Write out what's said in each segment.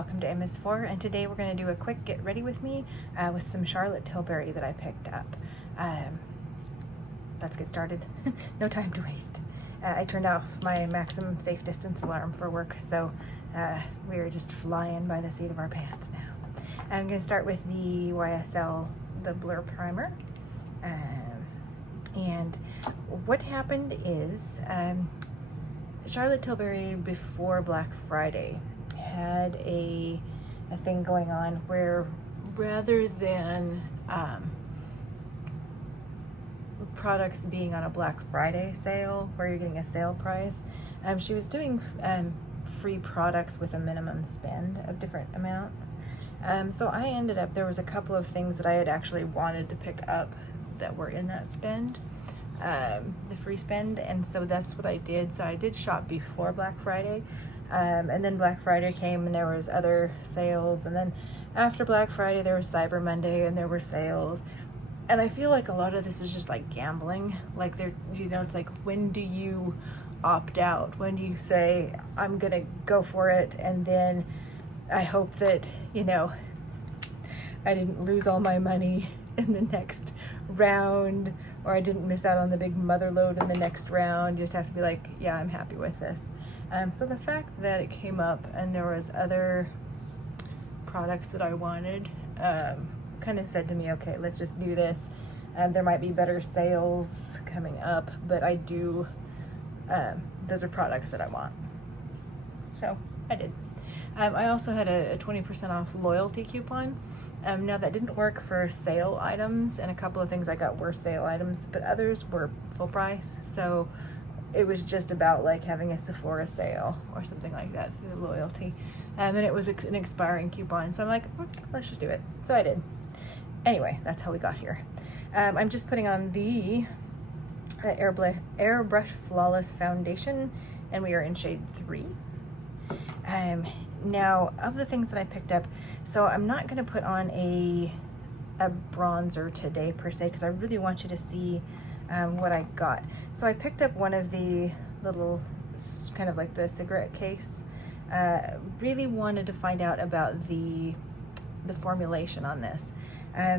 welcome to MS4, and today we're going to do a quick get ready with me with some Charlotte Tilbury that I picked up. Let's get started. No time to waste. I turned off my maximum safe distance alarm for work, so we are just flying by the seat of our pants now. I'm going to start with the YSL Blur Primer. And what happened is Charlotte Tilbury before Black Friday had a thing going on where rather than products being on a Black Friday sale where you're getting a sale price, she was doing free products with a minimum spend of different amounts. So I ended up, there was a couple of things that I had actually wanted to pick up that were in that spend, the free spend, and so that's what I did. So I did shop before Black Friday, and then Black Friday came and there was other sales, and then after Black Friday there was Cyber Monday and there were sales. And I feel like a lot of this is just like gambling. Like they're, you know, it's like, when do you opt out? When do you say, I'm gonna go for it, and then I hope that, you know, I didn't lose all my money in the next round, or I didn't miss out on the big mother load in the next round. You just have to be like, yeah, I'm happy with this. So the fact that it came up and there was other products that I wanted, kind of said to me, okay, let's just do this. There might be better sales coming up, but I do, those are products that I want. So I did. I also had a 20% off loyalty coupon. Now that didn't work for sale items, and a couple of things I got were sale items, but others were full price. So it was just about like having a Sephora sale or something like that through the loyalty. And it was an expiring coupon. So I'm like, let's just do it. So I did. Anyway, that's how we got here. I'm just putting on the Airbrush Flawless Foundation, and we are in shade 3. Now, of the things that I picked up, so I'm not going to put on a bronzer today per se, because I really want you to see what I got. So I picked up one of the little, kind of like the cigarette case. Really wanted to find out about the formulation on this,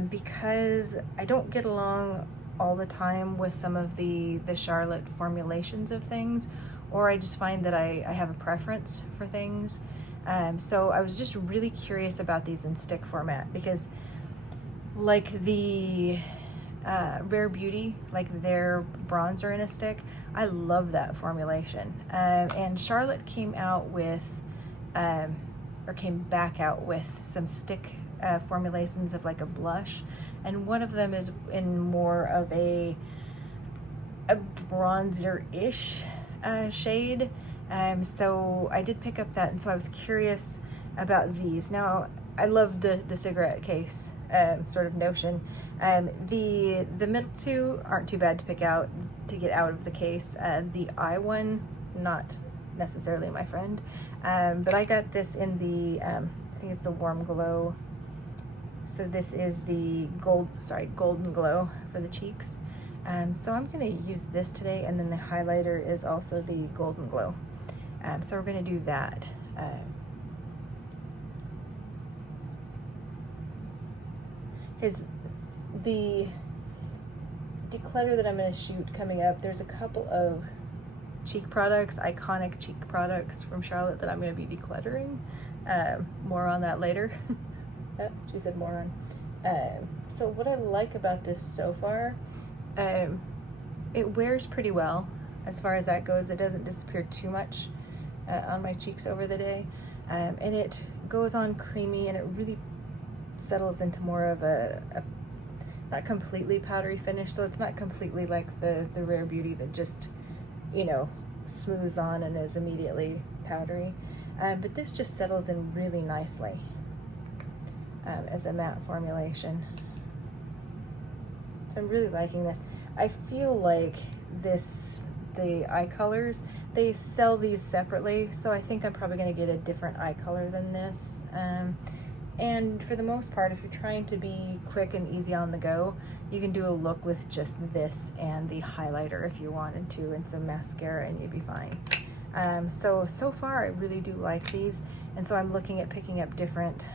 because I don't get along all the time with some of the Charlotte formulations of things, or I just find that I have a preference for things. So I was just really curious about these in stick format, because like the Rare Beauty, like their bronzer in a stick, I love that formulation. And Charlotte came out with, or came back out with some stick formulations of like a blush, and one of them is in more of a bronzer-ish shade. So I did pick up that, and so I was curious about these. Now, I love the cigarette case sort of notion. The middle two aren't too bad to pick out, to get out of the case. The eye one, not necessarily my friend. But I got this in the, I think it's the Warm Glow. So this is the Golden Glow for the cheeks. So I'm gonna use this today, and then the highlighter is also the Golden Glow. So we're gonna do that. The declutter that I'm gonna shoot coming up, there's a couple of cheek products, iconic cheek products from Charlotte that I'm gonna be decluttering. More on that later. She said more on. So what I like about this so far, it wears pretty well as far as that goes. It doesn't disappear too much on my cheeks over the day, and it goes on creamy, and it really settles into more of a not completely powdery finish. So it's not completely like the Rare Beauty that just, you know, smooths on and is immediately powdery, but this just settles in really nicely as a matte formulation. So I'm really liking this. I feel like the eye colors, they sell these separately, so I think I'm probably going to get a different eye color than this. And for the most part, if you're trying to be quick and easy on the go, you can do a look with just this and the highlighter if you wanted to, and some mascara, and you'd be fine. So far I really do like these, and so I'm looking at picking up different,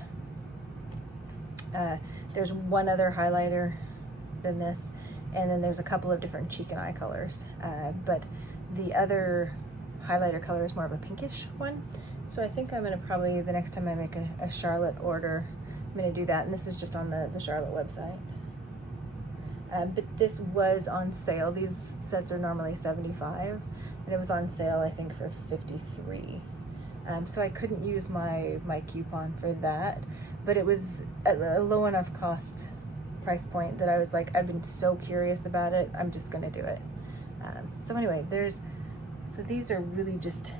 there's one other highlighter than this, and then there's a couple of different cheek and eye colors, but the other highlighter color is more of a pinkish one. So I think I'm gonna probably, the next time I make a Charlotte order, I'm gonna do that, and this is just on the Charlotte website. But this was on sale. These sets are normally $75, and it was on sale I think for $53. So I couldn't use my coupon for that, but it was at a low enough price point that I was like, I've been so curious about it, I'm just gonna do it. So anyway, so these are really just,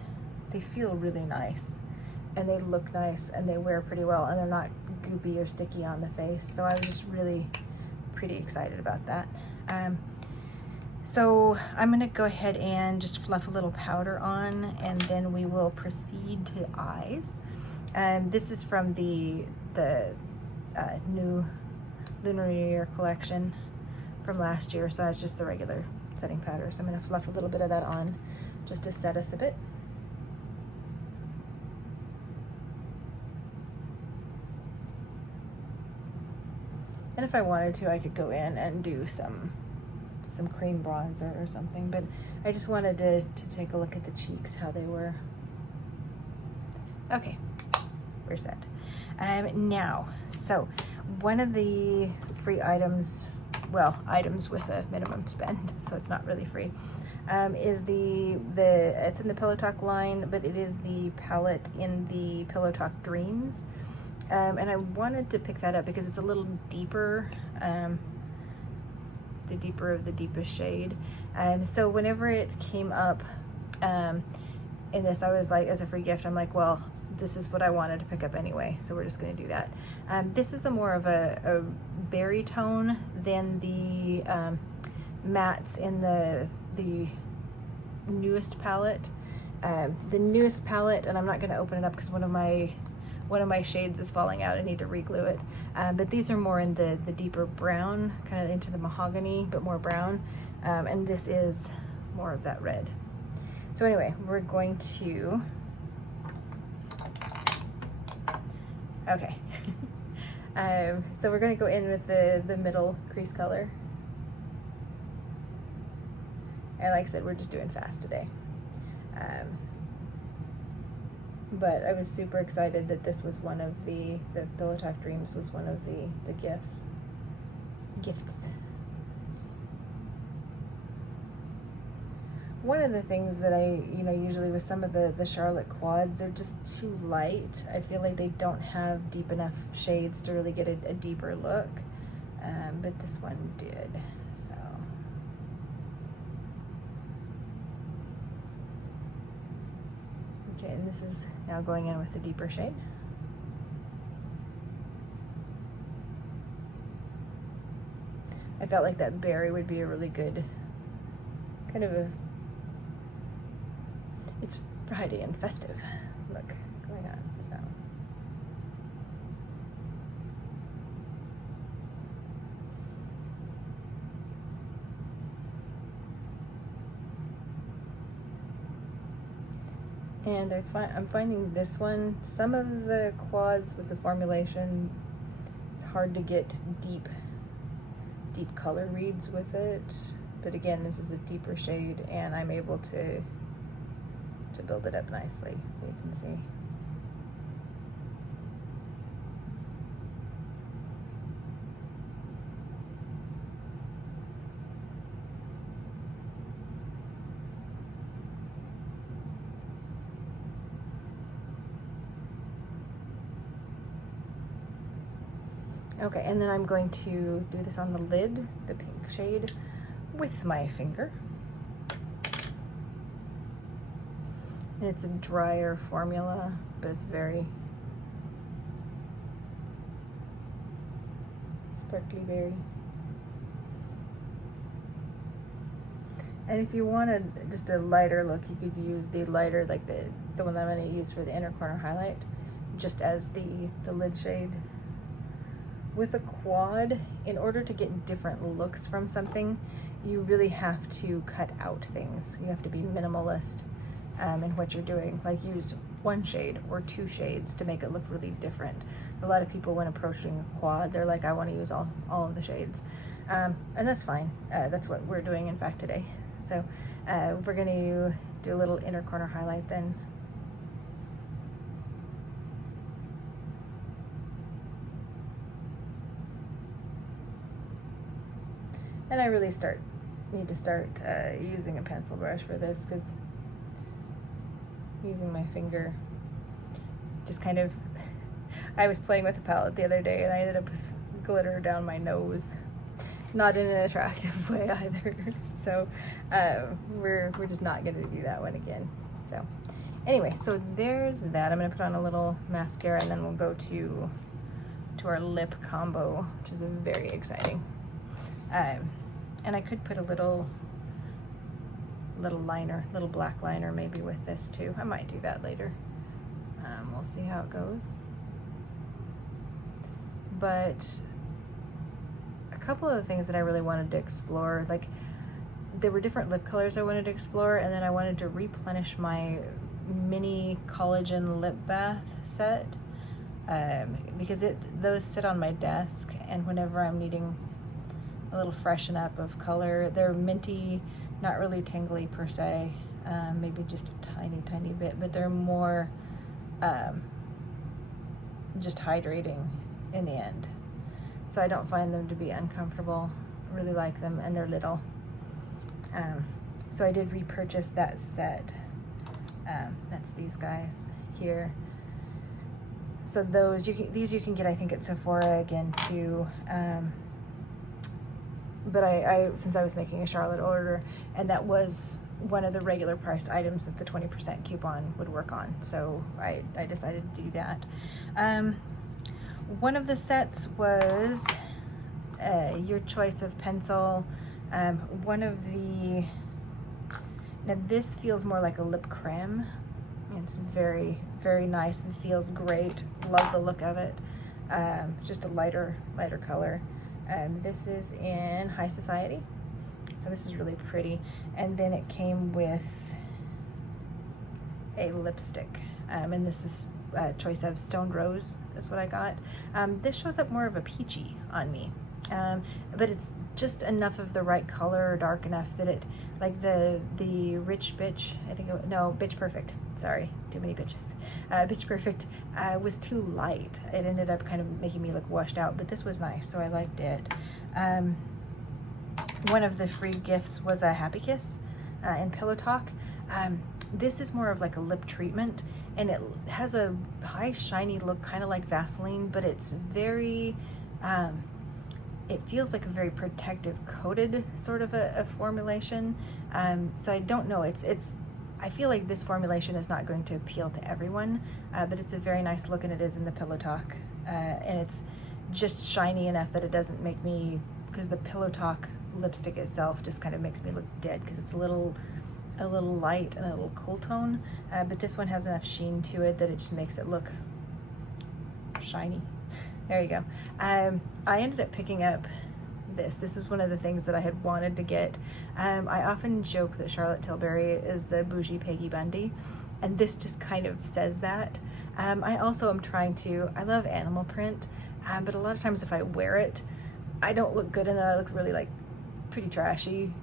they feel really nice, and they look nice, and they wear pretty well, and they're not goopy or sticky on the face. So I was just really pretty excited about that. So I'm gonna go ahead and just fluff a little powder on, and then we will proceed to eyes. This is from the new Lunar New Year collection from last year, so it's just the regular setting powder. So I'm gonna fluff a little bit of that on just to set us a bit. And if I wanted to, I could go in and do some cream bronzer or something, but I just wanted to take a look at the cheeks, how they were. Okay, we're set. Now, so one of the free items, well, items with a minimum spend, so it's not really free, is it's in the Pillow Talk line, but it is the palette in the Pillow Talk Dreams. And I wanted to pick that up because it's a little deeper, the deeper of the deepest shade. So whenever it came up in this, I was like, as a free gift, I'm like, well, this is what I wanted to pick up anyway, so we're just going to do that. This is more of a berry tone than the mattes in the newest palette. The newest palette, and I'm not going to open it up because one of my shades is falling out. I need to re-glue it. But these are more in the deeper brown, kind of into the mahogany, but more brown. And this is more of that red. So anyway, we're going to, okay. So we're going to go in with the middle crease color. And like I said, we're just doing fast today. But I was super excited that this was one of the Pillow Talk Dreams was one of the gifts. One of the things that I, usually with some of the Charlotte quads, they're just too light. I feel like they don't have deep enough shades to really get a deeper look. But this one did, so. Okay, and this is now going in with a deeper shade. I felt like that berry would be a really good kind of a, it's Friday and festive look going on, so. And I'm finding this one, some of the quads with the formulation, it's hard to get deep color reads with it. But again, this is a deeper shade, and I'm able to build it up nicely, so you can see. Okay, and then I'm going to do this on the lid, the pink shade, with my finger. And it's a drier formula, but it's very sparkly berry. And if you wanted just a lighter look, you could use the lighter, like the one that I'm going to use for the inner corner highlight, just as the lid shade. With a quad, in order to get different looks from something, you really have to cut out things. You have to be minimalist in what you're doing. Like use one shade or two shades to make it look really different. A lot of people, when approaching a quad, they're like, I want to use all of the shades. And that's fine. That's what we're doing, in fact, today. So we're going to do a little inner corner highlight then. And I really need to start using a pencil brush for this, because using my finger just kind of, I was playing with a palette the other day and I ended up with glitter down my nose. Not in an attractive way either. So we're just not going to do that one again. So anyway, so there's that. I'm going to put on a little mascara and then we'll go to our lip combo, which is very exciting. And I could put a little liner, little black liner maybe with this too. I might do that later. We'll see how it goes. But a couple of the things that I really wanted to explore, like there were different lip colors I wanted to explore, and then I wanted to replenish my mini collagen lip bath set, because those sit on my desk, and whenever I'm needing a little freshen up of color, they're minty, not really tingly per se, maybe just a tiny bit, but they're more just hydrating in the end. So I don't find them to be uncomfortable. I really like them, and they're little. So I did repurchase that set. That's these guys here. So these you can get, I think, at Sephora again too. But I since I was making a Charlotte order, and that was one of the regular priced items that the 20% coupon would work on, so I decided to do that. One of the sets was your choice of pencil. One of the, now this feels more like a lip creme. It's very, very nice and feels great. Love the look of it. Just a lighter color. This is in High Society, so this is really pretty. And then it came with a lipstick, and this is a choice of Stone Rose is what I got. This shows up more of a peachy on me, but it's just enough of the right color, or dark enough that it, like the Rich Bitch, I think, no, Bitch Perfect, sorry, too many bitches. Bitch Perfect was too light. It ended up kind of making me look washed out, but this was nice, so I liked it. One of the free gifts was a Happy Kiss in Pillow Talk. This is more of like a lip treatment, and it has a high shiny look, kind of like Vaseline, but it's very, it feels like a very protective coated sort of a formulation. So I don't know, I feel like this formulation is not going to appeal to everyone, but it's a very nice look, and it is in the Pillow Talk, and it's just shiny enough that it doesn't make me, because the Pillow Talk lipstick itself just kind of makes me look dead, because it's a little light and a little cool tone, but this one has enough sheen to it that it just makes it look shiny. There you go. I ended up picking up this was one of the things that I had wanted to get. I often joke that Charlotte Tilbury is the bougie Peggy Bundy, and this just kind of says that. I also am I love animal print, but a lot of times if I wear it, I don't look good in it. I look really like pretty trashy.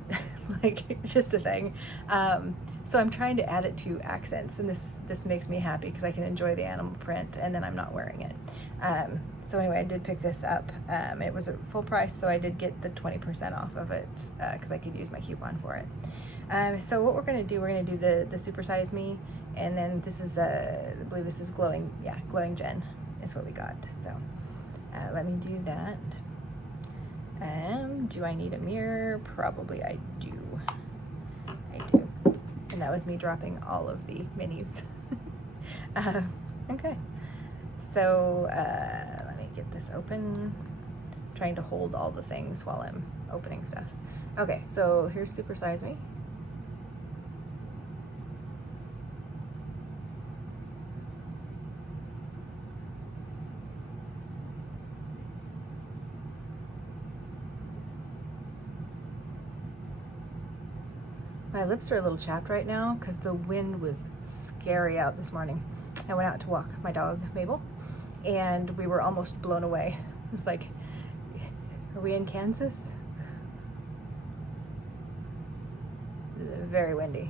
Like, it's just a thing. So I'm trying to add it to accents, and this makes me happy because I can enjoy the animal print and then I'm not wearing it. So anyway, I did pick this up. It was a full price, so I did get the 20% off of it because I could use my coupon for it. So what we're going to do, the Supersize Me, and then this is, I believe this is Glowing Gen is what we got. So let me do that. Do I need a mirror? Probably I do. And that was me dropping all of the minis. Okay. So let me get this open. I'm trying to hold all the things while I'm opening stuff. Okay, so here's Supersize Me. My lips are a little chapped right now because the wind was scary out this morning. I went out to walk my dog, Mabel, and we were almost blown away. It was like, are we in Kansas? Very windy.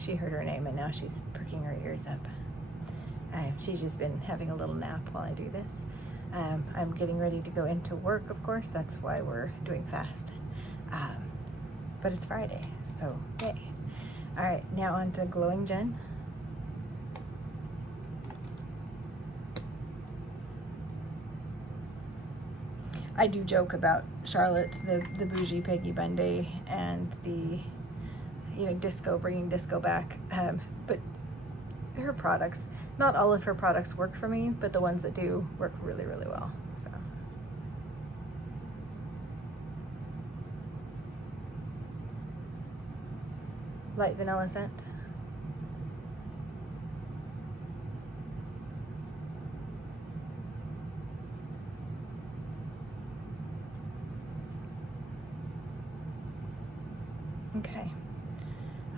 She heard her name and now she's perking her ears up. She's just been having a little nap while I do this. I'm getting ready to go into work, of course. That's why we're doing fast. But it's Friday, so yay. All right, now on to Glowing Jen. I do joke about Charlotte, the bougie Peggy Bundy, and the, you know, disco, bringing disco back. But her products, not all of her products work for me, but the ones that do work really, really well. So. Light vanilla scent. Okay.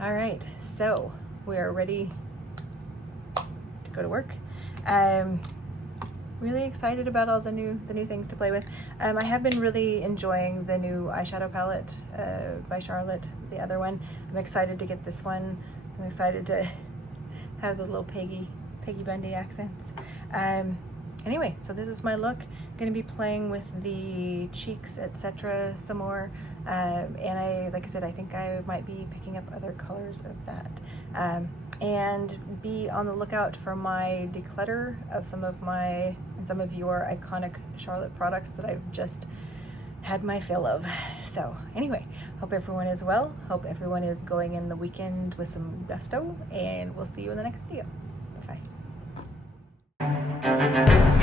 All right, so we are ready to go to work. Really excited about all the new things to play with. I have been really enjoying the new eyeshadow palette by Charlotte, the other one. I'm excited to get this one. I'm excited to have the little Peggy Bundy accents. Anyway, so this is my look. I'm gonna be playing with the cheeks, etc. some more. And like I said, I think I might be picking up other colors of that. And be on the lookout for my declutter of some of your iconic Charlotte products that I've just had my fill of. So anyway, hope everyone is well. Hope everyone is going in the weekend with some gusto, and we'll see you in the next video. Bye-bye.